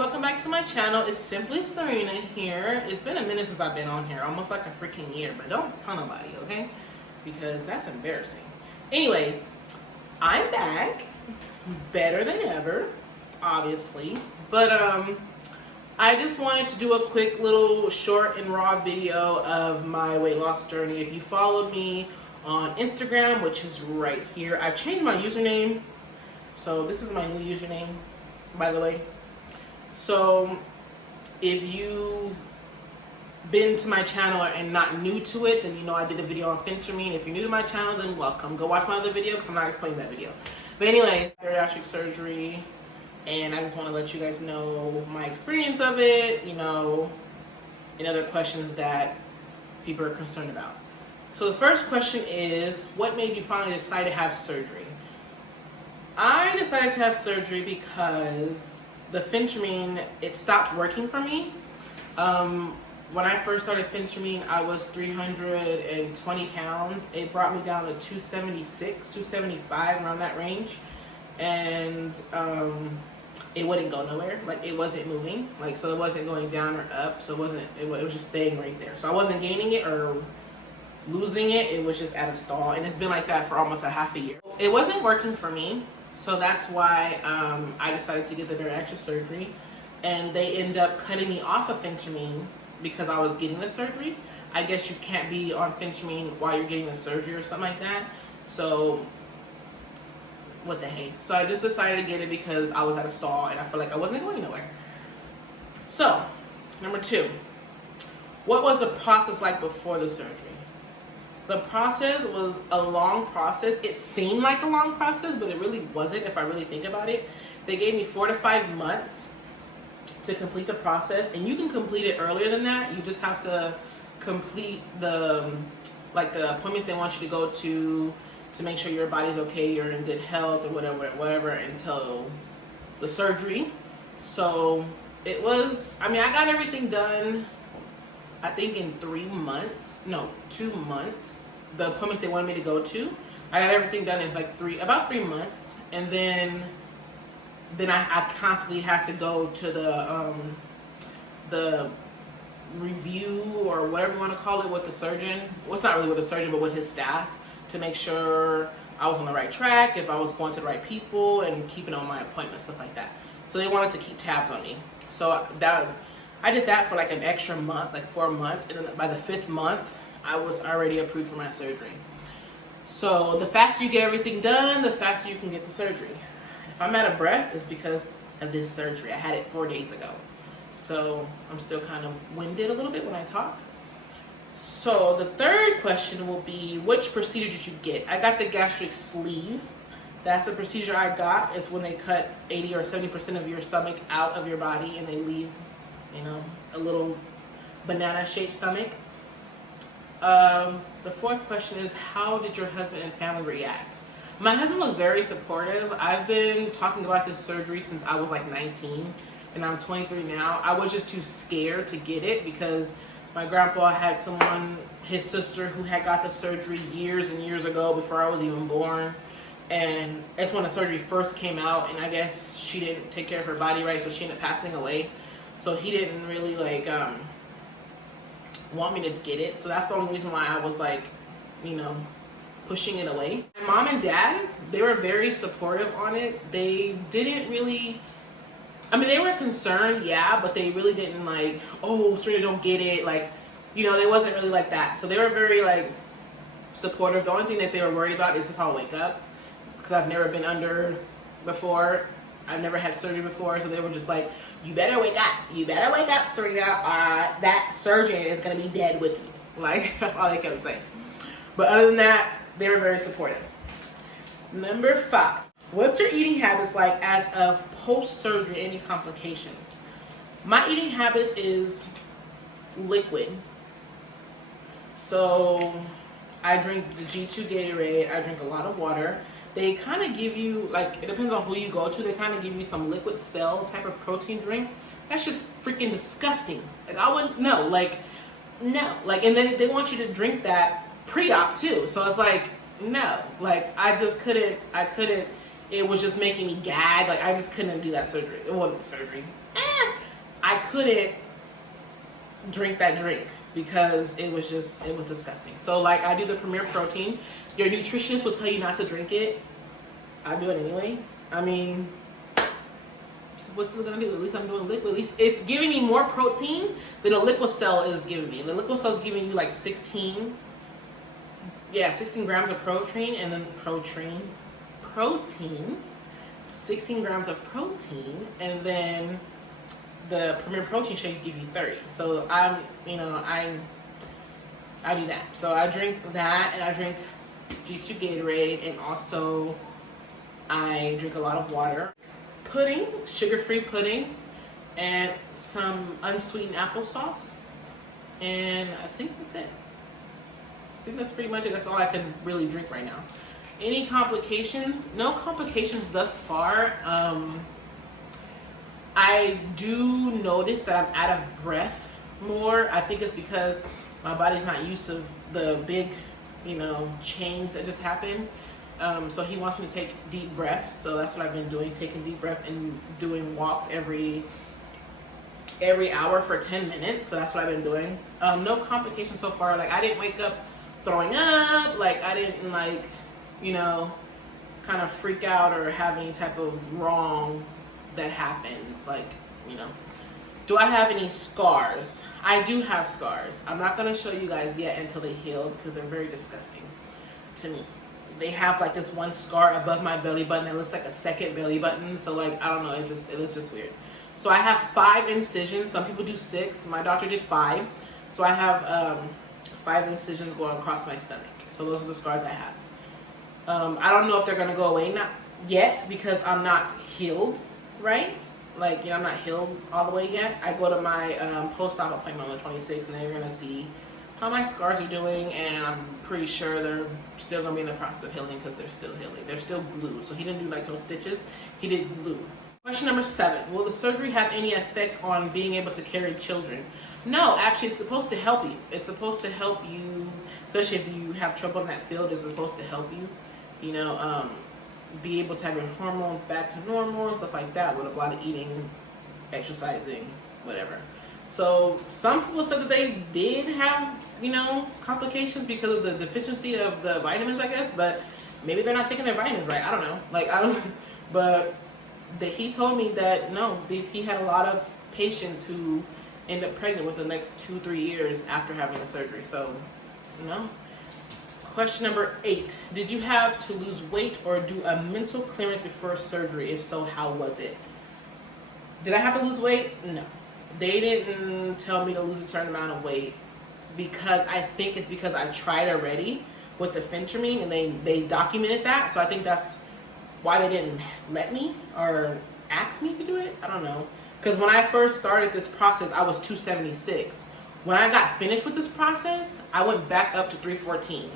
welcome back to my channel. It's Simply Serena here. It's been a minute since I've been on here, almost like a freaking year, but don't tell nobody, okay? Because that's embarrassing. Anyways, I'm back, better than ever, obviously, but I just wanted to do a quick little short and raw video of my weight loss journey. If you followed me on Instagram, which is right here, I've changed my username, so this is my new username, by the way. So if you've been to my channel and not new to it, then you know I did a video on phentermine. If you're new to my channel, then welcome. Go watch my other video because I'm not explaining that video. But anyways, bariatric surgery, and I just want to let you guys know my experience of it, you know, and other questions that people are concerned about. So the first question is, what made you finally decide to have surgery? I decided to have surgery because the phentermine, it stopped working for me. When I first started phentermine, I was 320 pounds. It brought me down to 276, 275, around that range. And it wouldn't go nowhere. Like, it wasn't moving. Like, so it wasn't going down or up. So it was just staying right there. So I wasn't gaining it or losing it. It was just at a stall. And it's been like that for almost a half a year. It wasn't working for me. So that's why I decided to get the bariatric surgery, and they end up cutting me off of phentermine because I was getting the surgery. I guess you can't be on phentermine while you're getting the surgery or something like that. So what the hey? So I just decided to get it because I was at a stall and I felt like I wasn't going nowhere. So number two, what was the process like before the surgery? The process was a long process. It seemed like a long process, but it really wasn't if I really think about it. They gave me 4 to 5 months to complete the process, and you can complete it earlier than that. You just have to complete the appointments they want you to go to make sure your body's okay, you're in good health or whatever until the surgery. So it was, I mean, I got everything done, I think in 2 months. The appointments they wanted me to go to, I got everything done in about 3 months, and then I constantly had to go to the review or whatever you want to call it with the surgeon. Well, it's not really with the surgeon, but with his staff, to make sure I was on the right track, if I was going to the right people, and keeping on my appointments, stuff like that. So they wanted to keep tabs on me. So I did that for like an extra month, like 4 months, and then by the 5th month, I was already approved for my surgery. So the faster you get everything done, the faster you can get the surgery. If I'm out of breath, it's because of this surgery. I had it 4 days ago. So I'm still kind of winded a little bit when I talk. So the third question will be, which procedure did you get? I got the gastric sleeve. That's the procedure I got. It's when they cut 80 or 70% of your stomach out of your body and they leave, you know, a little banana-shaped stomach. The fourth question is, how did your husband and family react? My husband was very supportive. I've been talking about this surgery since I was like 19, and I'm 23 now. I was just too scared to get it because my grandpa had someone, his sister, who had got the surgery years and years ago before I was even born. And that's when the surgery first came out, and I guess she didn't take care of her body right, so she ended up passing away. So he didn't really want me to get it. So that's the only reason why I was like, you know, pushing it away. My mom and dad, they were very supportive on it. They didn't really, I mean, they were concerned, yeah, but they really didn't like, oh, Serena, don't get it. Like, you know, they wasn't really like that. So they were very like supportive. The only thing that they were worried about is if I'll wake up, because I've never been under before. I've never had surgery before, so they were just like, you better wake up. You better wake up, Serena, that surgeon is going to be dead with you. Like, that's all they kept saying. But other than that, they were very supportive. Number 5. What's your eating habits like as of post-surgery, any complications? My eating habits is liquid. So I drink the G2 Gatorade. I drink a lot of water. They kind of give you, like, it depends on who you go to, they kind of give you some liquid cell type of protein drink. That's just freaking disgusting. Like, I wouldn't, no, like, no. Like, and then they want you to drink that pre-op too. So it's like, no. Like, I just couldn't, it was just making me gag. Like, I just couldn't do that surgery. It wasn't surgery. I couldn't drink that drink because it was disgusting. So like I do the Premier Protein. Your nutritionist will tell you not to drink it. I do it anyway. I mean, what's it gonna do? At least I'm doing liquid. At least it's giving me more protein than a liquid cell is giving me. The liquid cell is giving you like 16 grams of protein, and then protein, 16 grams of protein, and then the Premier Protein shakes give you 30. So I do that. So I drink that, and I drink G2 Gatorade, and also I drink a lot of water. Pudding, sugar-free pudding, and some unsweetened applesauce. And I think that's it. I think that's pretty much it. That's all I can really drink right now. Any complications? No complications thus far. I do notice that I'm out of breath more. I think it's because my body's not used to the big, change that just happened. So he wants me to take deep breaths. So that's what I've been doing, taking deep breaths and doing walks every hour for 10 minutes. So that's what I've been doing. No complications so far. Like I didn't wake up throwing up. Like I didn't kind of freak out or have any type of wrong that happens. Like, do I have any scars? I do have scars. I'm not going to show you guys yet until they heal because they're very disgusting to me. They have like this one scar above my belly button that looks like a second belly button. So like, I don't know, it looks just weird. So I have 5 incisions. Some people do 6. My doctor did 5. So I have 5 incisions going across my stomach. So those are the scars I have. I don't know if they're going to go away, not yet, because I'm not healed, right? Like, I'm not healed all the way yet. I go to my post-op appointment on the 26th, and they're going to see how my scars are doing, and I'm pretty sure they're still going to be in the process of healing because they're still healing. They're still glued. So he didn't do like those stitches. He did glue. Question number 7. Will the surgery have any effect on being able to carry children? No, actually, it's supposed to help you. It's supposed to help you, especially if you have trouble in that field. It's supposed to help you, be able to have your hormones back to normal and stuff like that with a lot of eating, exercising, whatever. So some people said that they did have, complications because of the deficiency of the vitamins, I guess, but maybe they're not taking their vitamins right. I don't know. But he told me that no, he had a lot of patients who end up pregnant within the next 2-3 years after having the surgery. So, no. Question number 8. Did you have to lose weight or do a mental clearance before surgery? If so, how was it? Did I have to lose weight? No. They didn't tell me to lose a certain amount of weight because I think it's because I tried already with the phentermine and they documented that. So I think that's why they didn't let me or ask me to do it. I don't know. Because when I first started this process, I was 276. When I got finished with this process, I went back up to 314.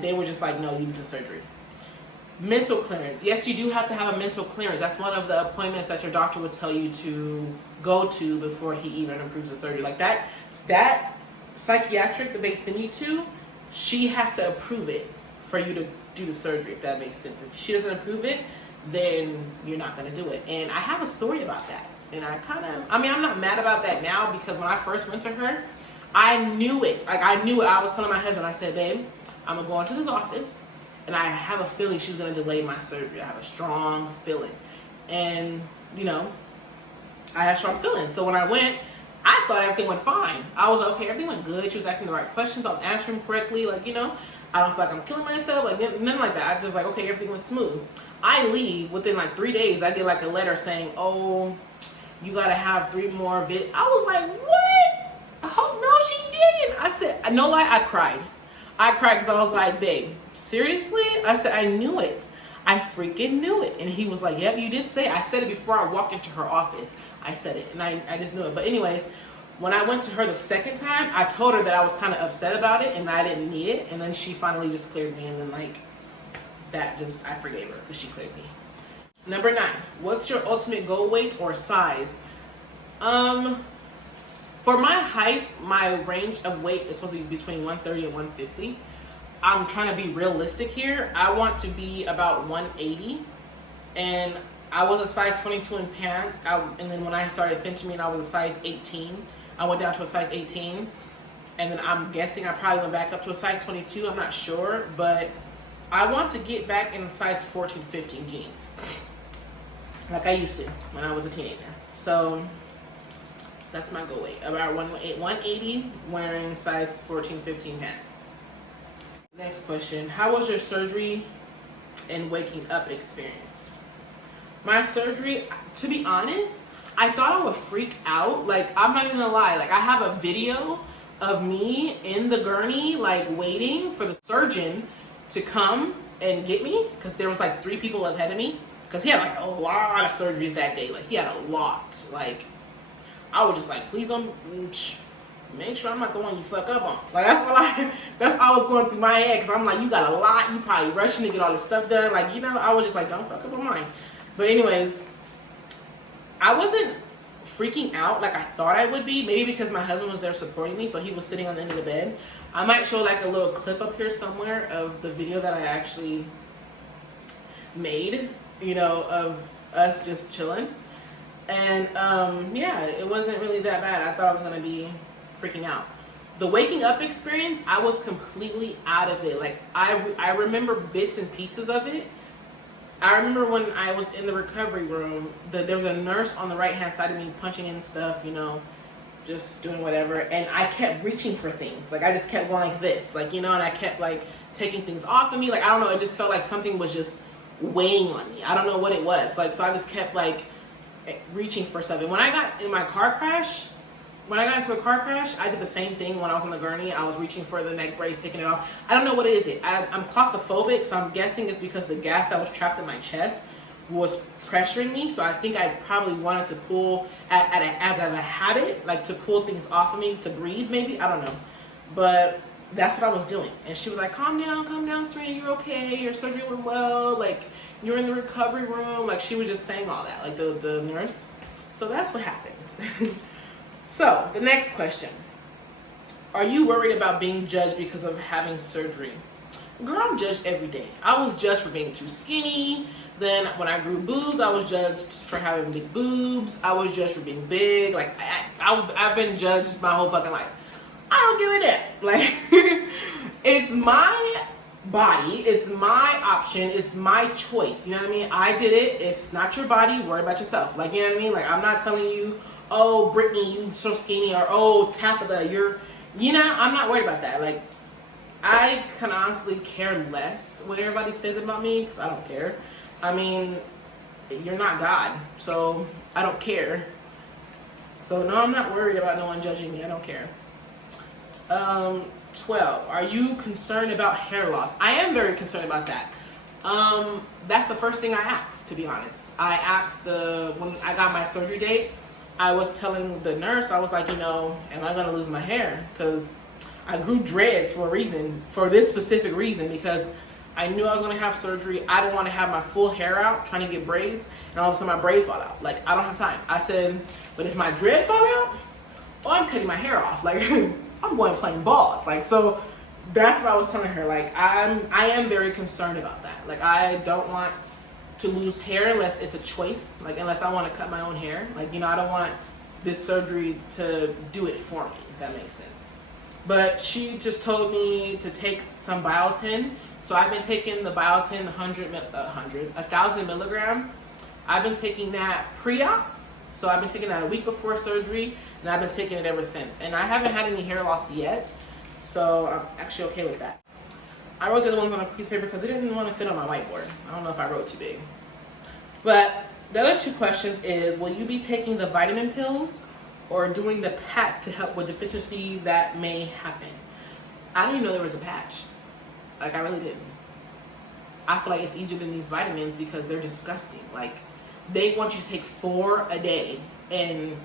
They were just like, no, you need the surgery. Mental clearance. Yes, you do have to have a mental clearance. That's one of the appointments that your doctor would tell you to go to before he even approves the surgery. Like that psychiatric that they send you to, she has to approve it for you to do the surgery, if that makes sense. If she doesn't approve it, then you're not going to do it. And I have a story about that. And I'm not mad about that now because when I first went to her, I knew it. I knew it. I was telling my husband, I said, babe, I'm going to go into this office and I have a feeling she's going to delay my surgery. I have a strong feeling. And, I had a strong feeling. So when I went, I thought everything went fine. I was like, okay, everything went good. She was asking the right questions. I was answering correctly. I don't feel like I'm killing myself. Nothing like that. I just okay, everything went smooth. I leave within 3 days. I get a letter saying, oh, you got to have 3 more visits. I was like, what? Oh, no, she didn't. I said, no lie, I cried. I cried because I was like, babe, seriously? I said, I knew it. I freaking knew it. And he was like, yep, you did say it. I said it before I walked into her office. I said it, and I just knew it. But anyways, when I went to her the second time, I told her that I was kind of upset about it and that I didn't need it. And then she finally just cleared me. And then I forgave her because she cleared me. Number 9, what's your ultimate goal weight or size? For my height, my range of weight is supposed to be between 130 and 150. I'm trying to be realistic here. I want to be about 180. And I was a size 22 in pants, and then when I started finishing me, I was a size 18. I went down to a size 18, and then I'm guessing I probably went back up to a size 22. I'm not sure, but I want to get back in size 14, 15 jeans, like I used to when I was a teenager. So that's my goal weight, about 180, wearing size 14, 15 pants. Next question, how was your surgery and waking up experience? My surgery, to be honest, I thought I would freak out. Like, I'm not even gonna lie. Like, I have a video of me in the gurney, like, waiting for the surgeon to come and get me, because there was like 3 people ahead of me, because he had like a lot of surgeries that day. Like, he had a lot. Like, I was just like, please don't, make sure I'm not the one you fuck up on. Like, that's all I was going through my head, because I'm like, you got a lot, you probably rushing to get all this stuff done. Like, you know, I was just like, don't fuck up on mine. But anyways, I wasn't freaking out like I thought I would be. Maybe because my husband was there supporting me, so he was sitting on the end of the bed. I might show like a little clip up here somewhere of the video that I actually made, you know, of us just chilling. And yeah, it wasn't really that bad. I thought I was gonna be freaking out. The waking up experience, I was completely out of it. Like, I remember bits and pieces of it. I remember when I was in the recovery room, there was a nurse on the right-hand side of me punching in stuff, you know, just doing whatever. And I kept reaching for things. Like, I just kept going like this, like, you know, and I kept, like, taking things off of me. Like, I don't know, it just felt like something was just weighing on me. I don't know what it was. Like, so I just kept, like, reaching for something. When I got in my car crash, when I got into a car crash, I did the same thing when I was on the gurney. I was reaching for the neck brace, taking it off. I don't know what it is. I'm claustrophobic, so I'm guessing it's because the gas that was trapped in my chest was pressuring me. So I think I probably wanted to pull as a habit, like to pull things off of me to breathe maybe. I don't know. But that's what I was doing. And she was like, calm down, Serena, you're okay. Your surgery went well. Like, you're in the recovery room. Like, she was just saying all that, like the nurse. So that's what happened. So, the next question. Are you worried about being judged because of having surgery? Girl, I'm judged every day. I was judged for being too skinny. Then when I grew boobs, I was judged for having big boobs. I was judged for being big. Like, I've been judged my whole fucking life. I don't give a damn. Like, it's my body. It's my option. It's my choice. You know what I mean? I did it. If it's not your body, worry about yourself. Like, you know what I mean? Like, I'm not telling you, oh, Brittany, you so skinny, or oh, Tabitha, you're, you know, I'm not worried about that. Like, I can honestly care less what everybody says about me, because I don't care. I mean, you're not God, so I don't care. So no, I'm not worried about no one judging me. I don't care. 12, are you concerned about hair loss? I am very concerned about that. That's the first thing I asked, to be honest. I asked when I got my surgery date, I was telling the nurse, I was like, you know, am I gonna lose my hair? Because I grew dreads for a reason, for this specific reason, because I knew I was gonna have surgery. I didn't want to have my full hair out, trying to get braids, and all of a sudden my braid fall out. Like, I don't have time. I said, but if my dread fall out, oh, I'm cutting my hair off. Like, I'm going plain bald. Like, so that's what I was telling her. Like, I am very concerned about that. Like, I don't want to lose hair unless it's a choice. Like, unless I want to cut my own hair. Like, you know, I don't want this surgery to do it for me, if that makes sense. But she just told me to take some biotin. So I've been taking the biotin 1,000 milligram. I've been taking that pre-op. So I've been taking that a week before surgery, and I've been taking it ever since. And I haven't had any hair loss yet, so I'm actually okay with that. I wrote the other ones on a piece of paper because it didn't want to fit on my whiteboard. I don't know if I wrote too big. But the other 2 questions is, will you be taking the vitamin pills or doing the patch to help with deficiency that may happen? I didn't even know there was a patch. Like, I really didn't. I feel like it's easier than these vitamins because they're disgusting. Like, they want you to take 4 a day, and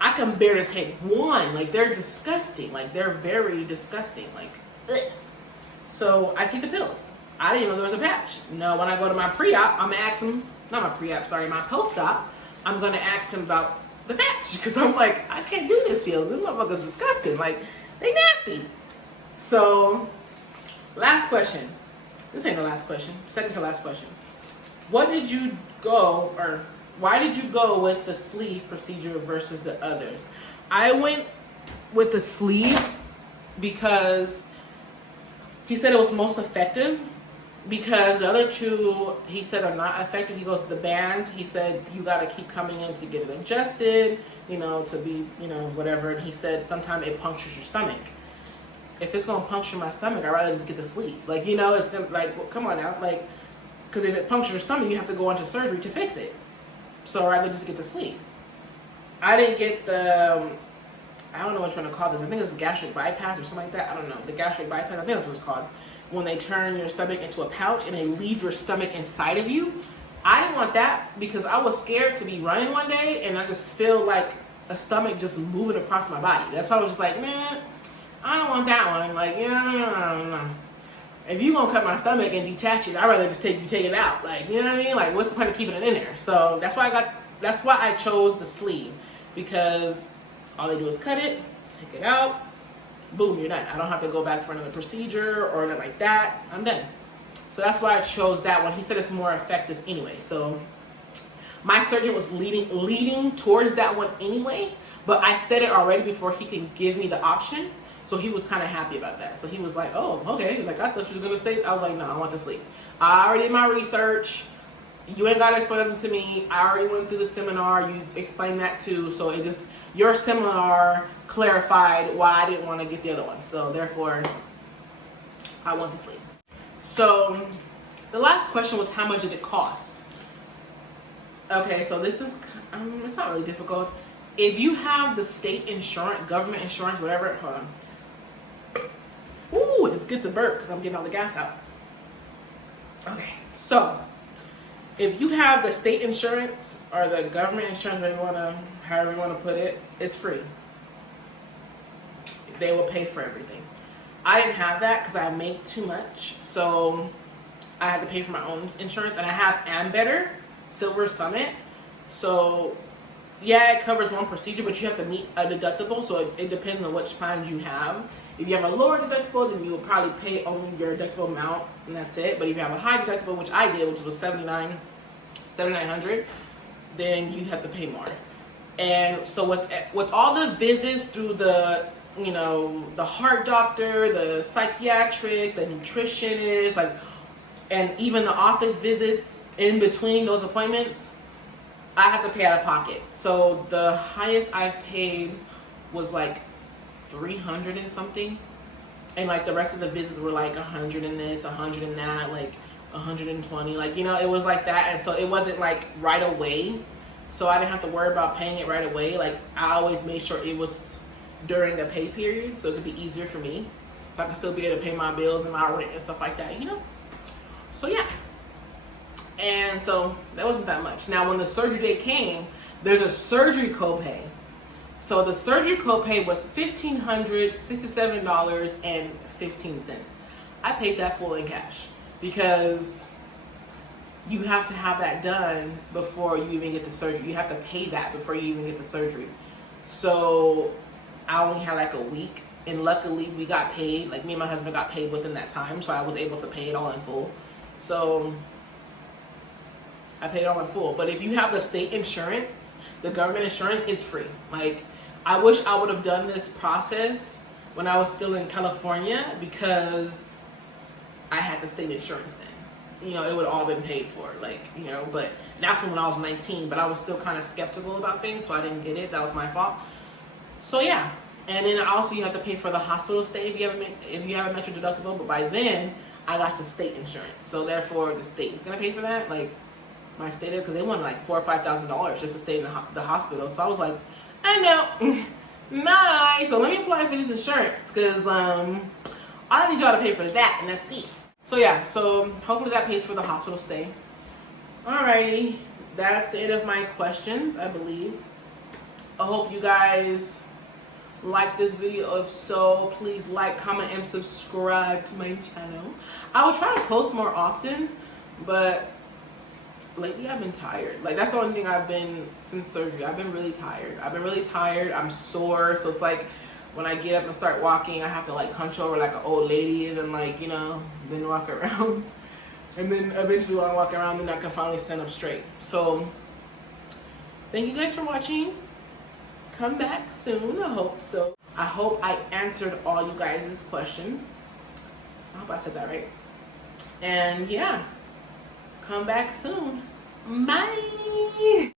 I can barely take 1. Like, they're disgusting. Like, they're very disgusting. Like, ugh. So I take the pills. I didn't know there was a patch. No, when I go to my pre-op, I'm gonna ask them, not my pre-op, sorry, my post-op, I'm gonna ask them about the patch, because I'm like, I can't do this pills. This motherfucker's disgusting. Like, they nasty. So, last question. This ain't the last question. Second to last question. What did you go, or why did you go with the sleeve procedure versus the others? I went with the sleeve because he said it was most effective, because the other two, he said, are not effective. He goes to the band. He said, you got to keep coming in to get it adjusted, you know, to be, you know, whatever. And he said, sometimes it punctures your stomach. If it's going to puncture my stomach, I'd rather just get the sleeve. Like, you know, it's going to, like, well, come on now. Like, because if it punctures your stomach, you have to go into surgery to fix it. So I'd rather just get the sleeve. I didn't get the, I don't know what you're going to call this. I think it's gastric bypass or something like that. I don't know. The gastric bypass, I think that's what it's called. When they turn your stomach into a pouch and they leave your stomach inside of you. I didn't want that because I was scared to be running one day and I just feel like a stomach just moving across my body. That's why I was just like, man, I don't want that one. Like, no. If you gonna cut my stomach and detach it, I'd rather just take it out. Like, you know what I mean? Like, what's the point of keeping it in there? So that's why I chose the sleeve, because all they do is cut it, take it out, boom, you're done. I don't have to go back for another procedure or anything like that. I'm done. So that's why I chose that one. He said it's more effective anyway. So my surgeon was leading towards that one anyway, but I said it already before he can give me the option. So he was kind of happy about that. So he was like, oh, okay. Like, I thought you were going to say, I was like, no, I want the sleeve. I already did my research. You ain't got to explain nothing to me. I already went through the seminar. You explained that too. So it just, your seminar clarified why I didn't want to get the other one. So therefore, I want the sleeve. So the last question was, how much did it cost? Okay, so this is, it's not really difficult. If you have the state insurance, government insurance, whatever, hold on. Ooh, it's good to burp because I'm getting all the gas out. Okay, so if you have the state insurance or the government insurance, however you want to put it, it's free. They will pay for everything. I didn't have that because I make too much, so I had to pay for my own insurance. And I have Ambetter Silver Summit, so yeah, it covers one procedure, but you have to meet a deductible, so it depends on which plan you have. If you have a lower deductible, then you will probably pay only your deductible amount, and that's it. But if you have a high deductible, which I did, which was $7,900, then you have to pay more. And so with all the visits through the, you know, the heart doctor, the psychiatric, the nutritionist, like, and even the office visits in between those appointments, I have to pay out of pocket. So the highest I've paid was like 300 and something, and like the rest of the visits were like 100 and this, 100 and that, like 120, like, you know, it was like that. And so it wasn't like right away, so I didn't have to worry about paying it right away. Like, I always made sure it was during a pay period, so it could be easier for me, so I could still be able to pay my bills and my rent and stuff like that, you know. So yeah. And so that wasn't that much. Now, when the surgery day came, there's a surgery copay. So the surgery copay was $1,567.15. I paid that full in cash because you have to have that done before you even get the surgery. You have to pay that before you even get the surgery. So I only had like a week, and luckily we got paid. Like, me and my husband got paid within that time, so I was able to pay it all in full. So I paid it all in full. But if you have the state insurance, the government insurance is free. Like, I wish I would have done this process when I was still in California, because I had the state insurance then. You know, it would have all been paid for. Like, you know, but that's when I was 19. But I was still kind of skeptical about things, so I didn't get it. That was my fault. So yeah. And then also you have to pay for the hospital stay if you haven't met your deductible. But by then, I got the state insurance. So therefore, the state is going to pay for that. Like, my state there, because they wanted like $4,000 or $5,000 just to stay in the hospital. So I was like, I know, nice. So let me apply for this insurance, because I need y'all to pay for that, and that's it. So yeah, so hopefully that pays for the hospital stay. Alrighty, that's the end of my questions, I believe. I hope you guys like this video. If so, please like, comment, and subscribe to my channel. I will try to post more often, but lately I've been tired. Like, that's the only thing I've been since surgery. I've been really tired. I'm sore. So it's like when I get up and start walking, I have to like hunch over like an old lady, and then, like, you know, then walk around. And then eventually when I walk around, then I can finally stand up straight. So thank you guys for watching. Come back soon. I hope so. I hope I answered all you guys' questions. I hope I said that right. And yeah, come back soon. Bye.